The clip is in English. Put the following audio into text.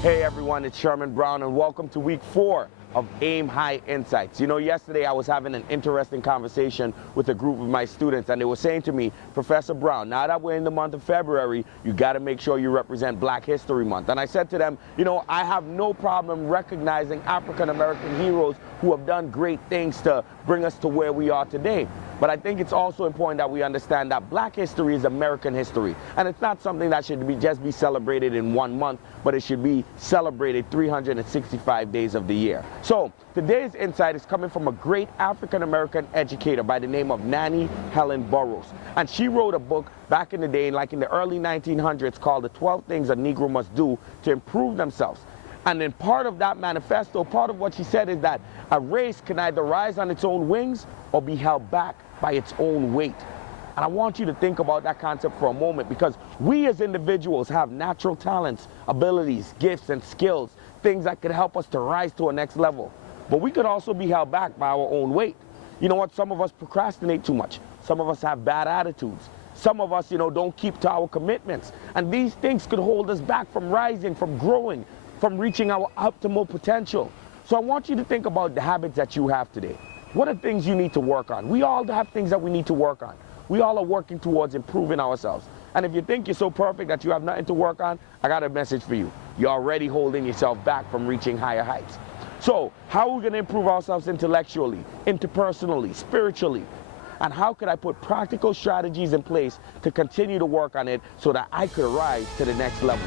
Hey everyone, it's Sherman Browne and welcome to week 4 of AIMHigh Insights. You know, yesterday I was having an interesting conversation with a group of my students and they were saying to me, Professor Browne, now that we're in the month of February, you got to make sure you represent Black History Month. And I said to them, you know, I have no problem recognizing African American heroes who have done great things to bring us to where we are today. But I think it's also important that we understand that Black history is American history. And it's not something that should just be celebrated in 1 month, but it should be celebrated 365 days of the year. So today's insight is coming from a great African American educator by the name of Nannie Helen Burroughs. And she wrote a book back in the day, like in the early 1900s, called The 12 Things a Negro Must Do to Improve Themselves. And then part of that manifesto, part of what she said is that a race can either rise on its own wings or be held back by its own weight. And I want you to think about that concept for a moment, because we as individuals have natural talents, abilities, gifts, and skills, things that could help us to rise to a next level. But we could also be held back by our own weight. You know what? Some of us procrastinate too much. Some of us have bad attitudes. Some of us, don't keep to our commitments. And these things could hold us back from rising, from growing, from reaching our optimal potential. So I want you to think about the habits that you have today. What are things you need to work on? We all have things that we need to work on. We all are working towards improving ourselves. And if you think you're so perfect that you have nothing to work on, I got a message for you. You're already holding yourself back from reaching higher heights. So how are we going to improve ourselves intellectually, interpersonally, spiritually? And how could I put practical strategies in place to continue to work on it so that I could rise to the next level?